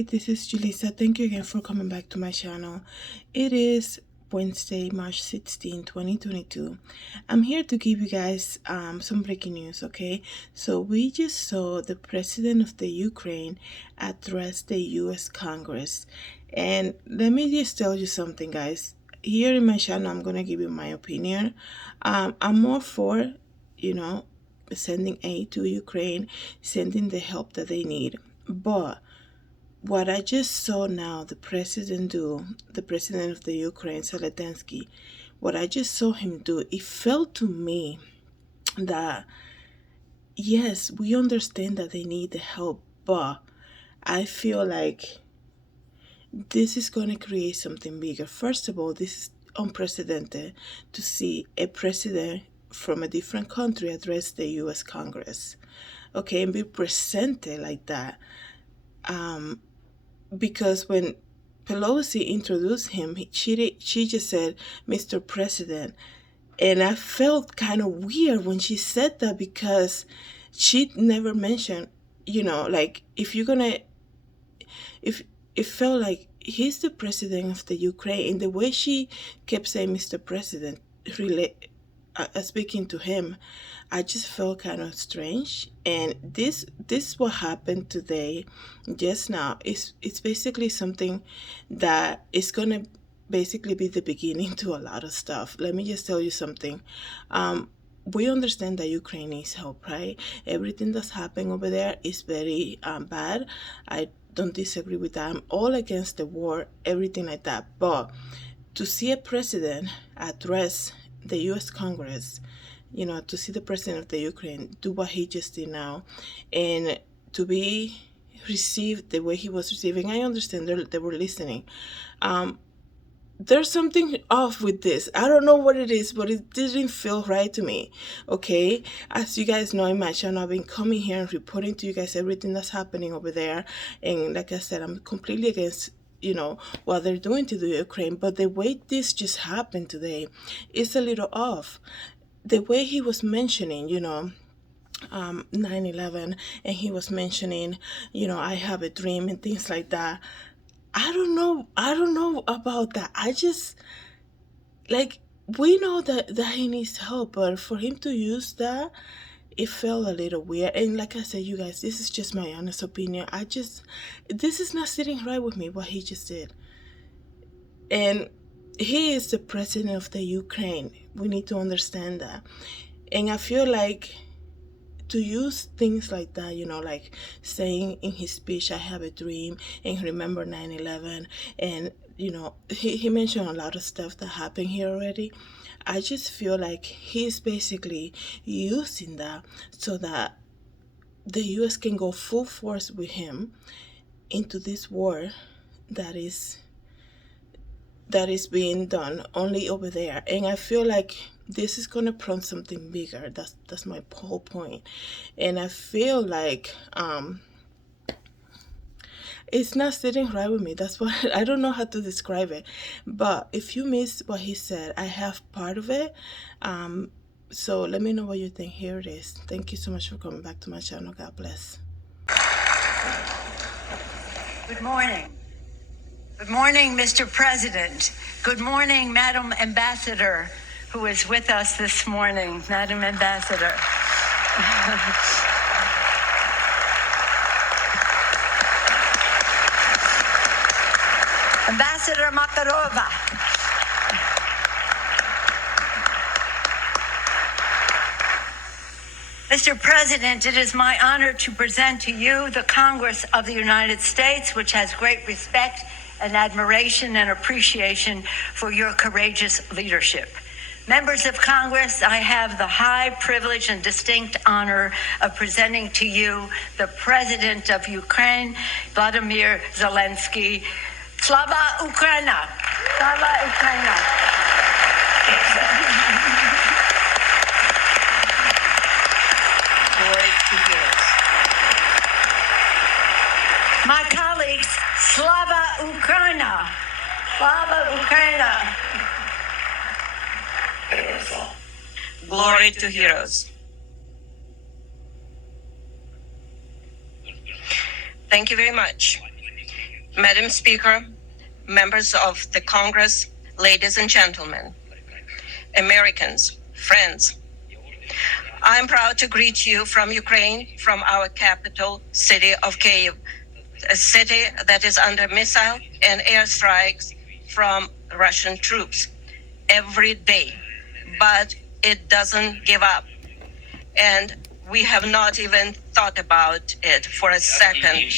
everybody, this is Julissa. Thank you again for coming back to my channel. It is Wednesday, March 16, 2022. I'm here to give you guys some breaking news, okay? So we just saw the president of the Ukraine address the US Congress. And let me just tell you something, guys. Here in my channel, I'm going to give you my opinion. I'm more for, sending aid to Ukraine, sending the help that they need. But what I just saw now, the president of the Ukraine, Zelensky, what I just saw him do, it felt to me that, yes, we understand that they need the help, but I feel like this is going to create something bigger. First of all, this is unprecedented to see a president from a different country address the U.S. Congress, okay, and be presented like that. Because when Pelosi introduced him, she just said, "Mr. President." And I felt kind of weird when she said that because she never mentioned, like, if it felt like he's the president of the Ukraine. And the way she kept saying Mr. President, speaking to him, I just felt kind of strange. And this what happened today, just now, it's basically something that is gonna basically be the beginning to a lot of stuff. Let me just tell you something. We understand that Ukraine needs help, right? Everything that's happening over there is very bad. I don't disagree with that. I'm all against the war, everything like that. But to see a president address the U.S. Congress, to see the president of the Ukraine do what he just did now, and to be received the way he was receiving, I understand they were listening. There's something off with this. I don't know what it is, but it didn't feel right to me, okay? As you guys know in my channel, I've been coming here and reporting to you guys everything that's happening over there. And like I said, I'm completely against what they're doing to the Ukraine. But the way this just happened today is a little off. The way he was mentioning, 9/11, and he was mentioning, I have a dream and things like that. I don't know about that. I just, like, we know that he needs help, but for him to use that, it felt a little weird. And like I said, you guys, this is just my honest opinion. This is not sitting right with me, what he just did. And he is the president of the Ukraine. We need to understand that. And I feel like to use things like that, like saying in his speech, I have a dream, and remember 9/11, and, he mentioned a lot of stuff that happened here already. I just feel like he's basically using that so that the U.S. can go full force with him into this war that is being done only over there. And I feel like this is going to prompt something bigger. That's my whole point. And I feel like it's not sitting right with me. That's why I don't know how to describe it. But if you missed what he said, I have part of it. So let me know what you think. Here it is. Thank you so much for coming back to my channel. God bless. Good morning. Good morning, Mr. President. Good morning, Madam Ambassador, who is with us this morning. Madam Ambassador. Ambassador Makarova. Mr. President, it is my honor to present to you the Congress of the United States, which has great respect and admiration and appreciation for your courageous leadership. Members of Congress, I have the high privilege and distinct honor of presenting to you the President of Ukraine, Vladimir Zelensky. Slava Ukraina! Slava Ukraina! Glory to yours. My colleagues, Slava Ukraina! Slava Ukraina! Glory to heroes. Thank you very much. Madam Speaker, members of the Congress, ladies and gentlemen, Americans, friends, I'm proud to greet you from Ukraine, from our capital city of Kyiv, a city that is under missile and airstrikes from Russian troops every day. But it doesn't give up. And we have not even thought about it for a second.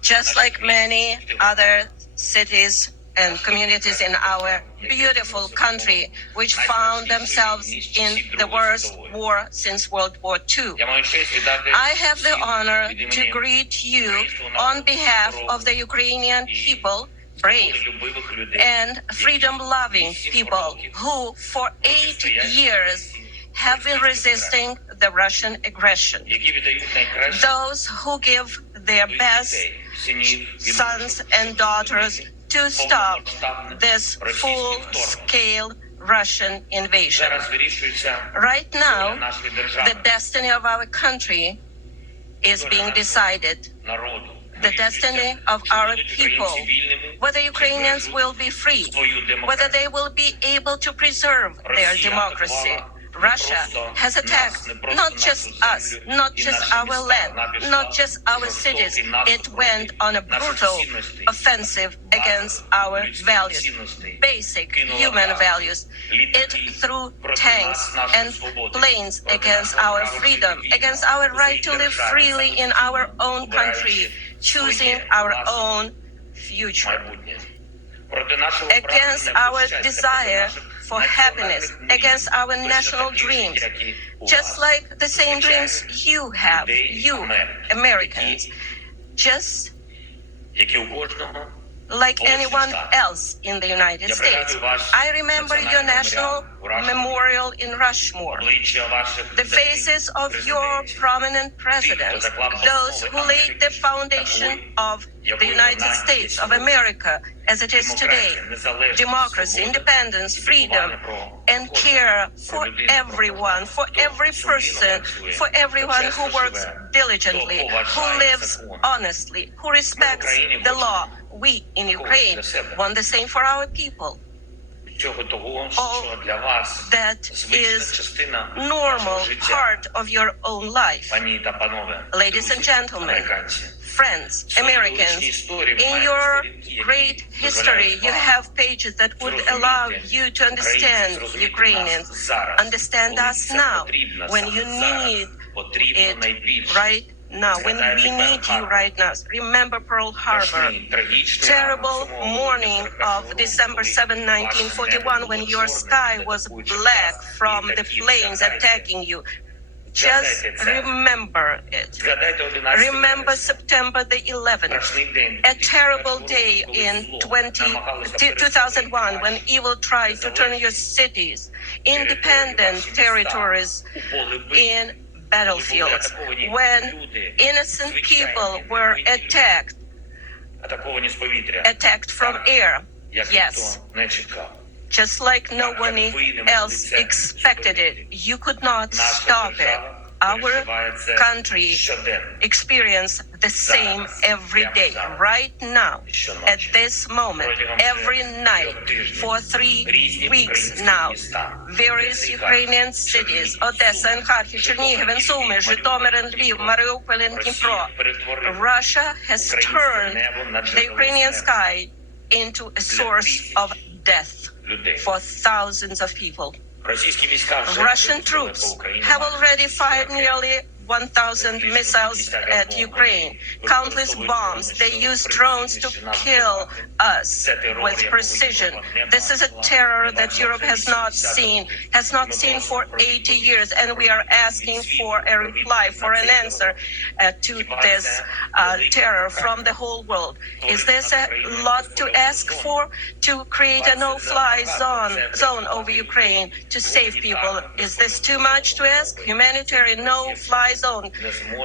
Just like many other cities and communities in our beautiful country, which found themselves in the worst war since World War II. I have the honor to greet you on behalf of the Ukrainian people, brave and freedom-loving people who for 8 years have been resisting the Russian aggression. Those who give their best sons and daughters to stop this full-scale Russian invasion. Right now, the destiny of our country is being decided. The destiny of our people, whether Ukrainians will be free, whether they will be able to preserve their democracy. Russia has attacked not just us, not just our land, not just our cities. It went on a brutal offensive against our values, basic human values. It threw tanks and planes against our freedom, against our right to live freely in our own country, choosing our own future, against our desire for happiness, against our national dreams, just like the same dreams you have, you Americans, just like anyone else in the United States. I remember your national memorial in Rushmore, the faces of your prominent presidents, those who laid the foundation of the United States of America as it is today. Democracy, independence, freedom, and care for everyone, for every person, for everyone who works diligently, who lives honestly, who respects the law. We in Ukraine want the same for our people. All that is normal part of your own life. Ladies and gentlemen, friends, Americans, in your great history, you have pages that would allow you to understand Ukrainians, understand us now, when you need it right now, when we need you right now. Remember Pearl Harbor, terrible morning of December 7, 1941, when your sky was black from the planes attacking you. Just remember it. Remember September the 11th, a terrible day in 2001 when evil tried to turn your cities, independent territories, in battlefields, when innocent people were attacked from air. Yes. Just like no one else expected it. You could not stop it. Our country experiences the same every day, right now, at this moment, every night, for 3 weeks now. Various Ukrainian cities, Odessa and Kharkiv, Chernihiv and Sumy, Zhytomyr and Lviv, Mariupol and Dnipro. Russia has turned the Ukrainian sky into a source of death for thousands of people. Russian troops have already fired nearly 1,000 missiles at Ukraine, countless bombs. They use drones to kill us with precision. This is a terror that Europe has not seen for 80 years, and we are asking for a reply, for an answer to this terror from the whole world. Is this a lot to ask for, to create a no-fly zone over Ukraine to save people? Is this too much to ask? Humanitarian no-fly zone,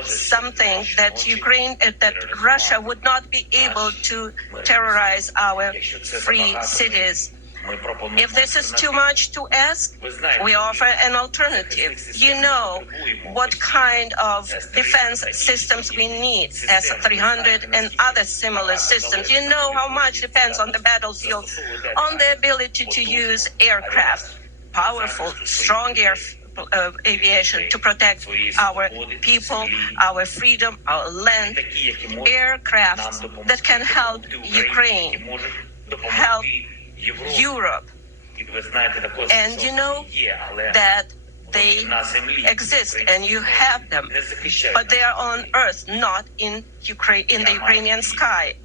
something that Russia would not be able to terrorize our free cities. If this is too much to ask, we offer an alternative. You know what kind of defense systems we need, S-300 and other similar systems. You know how much depends on the battlefield, on the ability to use aircraft, powerful, strong aviation to protect our people, our freedom, our land, aircraft that can help Ukraine, help Europe. And you know that they exist and you have them, but they are on Earth, not in Ukraine, in the Ukrainian sky.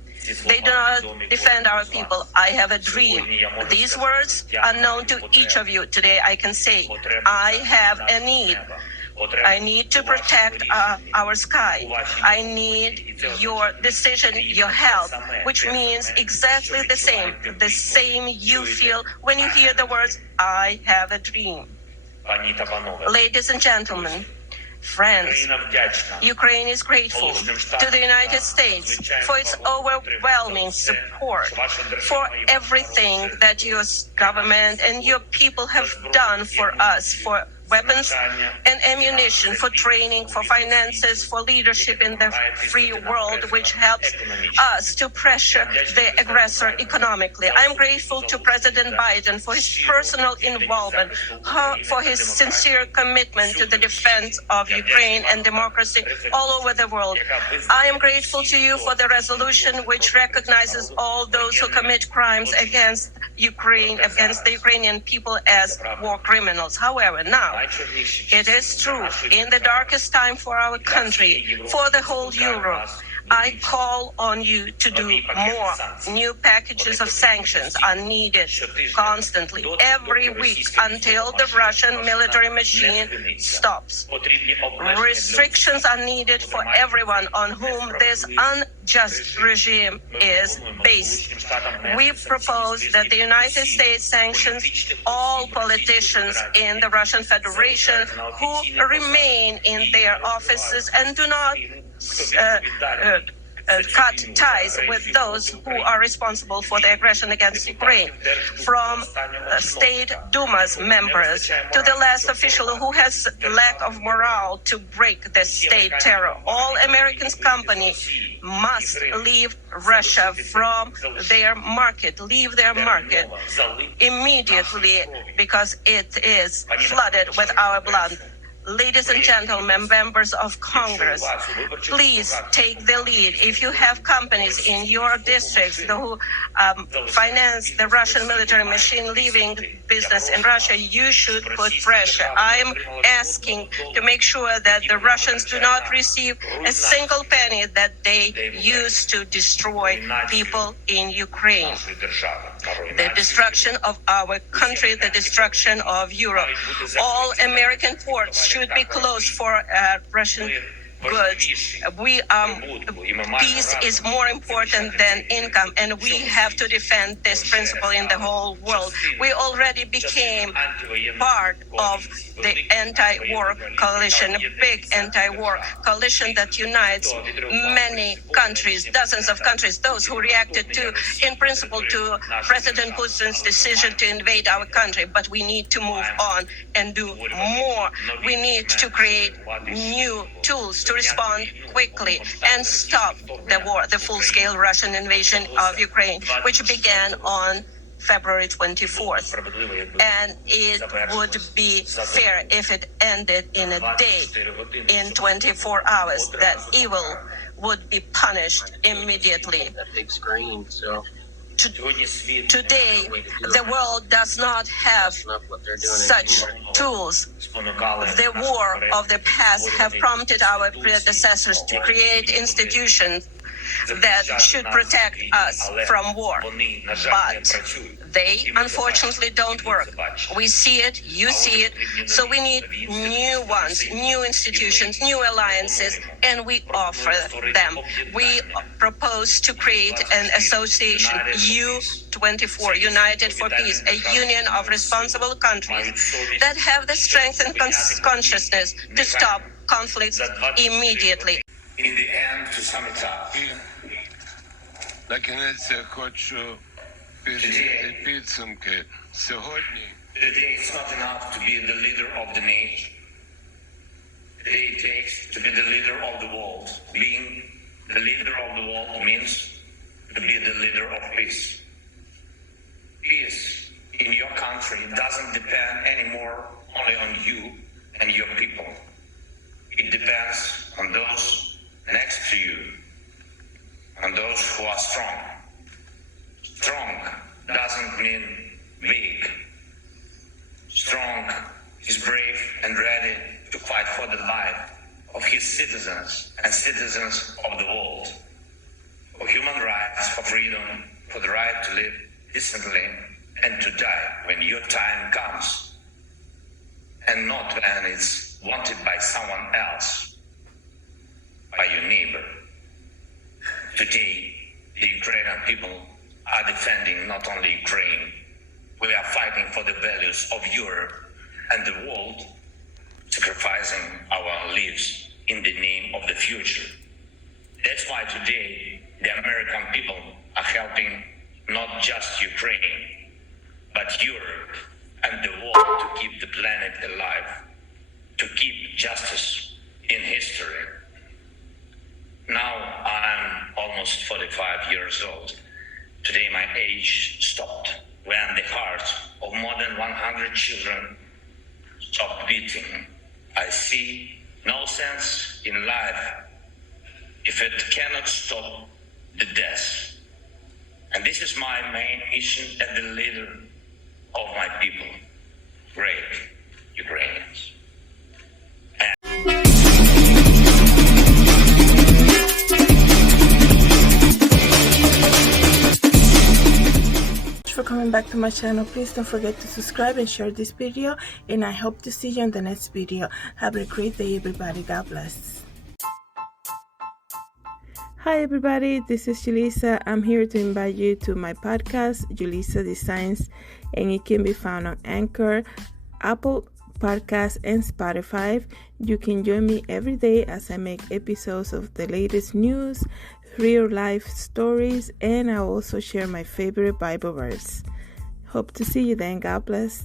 They do not defend our people. I have a dream. These words are known to each of you. Today I can say, I have a need. I need to protect our sky. I need your decision, your help, which means exactly the same you feel when you hear the words, I have a dream. Ladies and gentlemen, friends, Ukraine is grateful to the United States for its overwhelming support, for everything that your government and your people have done for us, for weapons and ammunition, for training, for finances, for leadership in the free world, which helps us to pressure the aggressor economically. I'm grateful to President Biden for his personal involvement, for his sincere commitment to the defense of Ukraine and democracy all over the world. I am grateful to you for the resolution which recognizes all those who commit crimes against Ukraine, against the Ukrainian people as war criminals. However, now, it is true, in the darkest time for our country, for the whole Europe, I call on you to do more. New packages of sanctions are needed constantly, every week, until the Russian military machine stops. Restrictions are needed for everyone on whom this unjust regime is based. We propose that the United States sanctions all politicians in the Russian Federation who remain in their offices and do not cut ties with those who are responsible for the aggression against Ukraine, from State Duma's members to the last official who has lack of morale to break the state terror. All American companies must leave Russia from their market, leave their market immediately, because it is flooded with our blood. Ladies and gentlemen, members of Congress, please take the lead. If you have companies in your districts who finance the Russian military machine leaving business in Russia, you should put pressure. I'm asking to make sure that the Russians do not receive a single penny that they use to destroy people in Ukraine. The destruction of our country, the destruction of Europe. All American ports should be closed for Russian goods. Peace is more important than income, and we have to defend this principle in the whole world. We already became part of the anti-war coalition, a big anti-war coalition that unites many countries, dozens of countries, those who reacted to, in principle, to President Putin's decision to invade our country. But we need to move on and do more. We need to create new tools to respond quickly and stop the war, the full-scale Russian invasion of Ukraine, which began on February 24th. And it would be fair if it ended in a day, in 24 hours, that evil would be punished immediately. Today, the world does not have such tools. The war of the past have prompted our predecessors to create institutions that should protect us from war. But they unfortunately don't work. We see it, you see it, so we need new ones, new institutions, new alliances, and we offer them. We propose to create an association, U24, United for Peace, a union of responsible countries that have the strength and consciousness to stop conflicts immediately. In the end, to sum it up, наконець я хочу підбити підсумки. Сьогодні Today it's not enough to be the leader of the nation. Today it takes to be the leader of the world. Being the leader of the world means to be the leader of peace. Peace in your country doesn't depend anymore only on you and your people. It depends on those next to you, on those who are strong. Strong doesn't mean big. Strong is brave and ready to fight for the life of his citizens and citizens of the world, for human rights, for freedom, for the right to live decently and to die when your time comes, and not when it's wanted by someone else, by your neighbor. Today, the Ukrainian people are defending not only Ukraine. We are fighting for the values of Europe and the world, sacrificing our lives in the name of the future. That's why today the American people are helping not just Ukraine, but Europe and the world to keep the planet alive, to keep justice in history. Now I'm almost 45 years old. Today my age stopped when the hearts of more than 100 children stopped beating. I see no sense in life if it cannot stop the death. And this is my main mission as the leader of my people, great Ukrainians. For coming back to my channel, please don't forget to subscribe and share this video, and I hope to see you in the next video. Have a great day, everybody. God bless. Hi everybody, this is Julissa. I'm here to invite you to my podcast, JulissaDesigns, and it can be found on Anchor, Apple Podcasts, and Spotify. You can join me every day as I make episodes of the latest news, real life stories, and I also share my favorite Bible verse. Hope to see you then. God bless.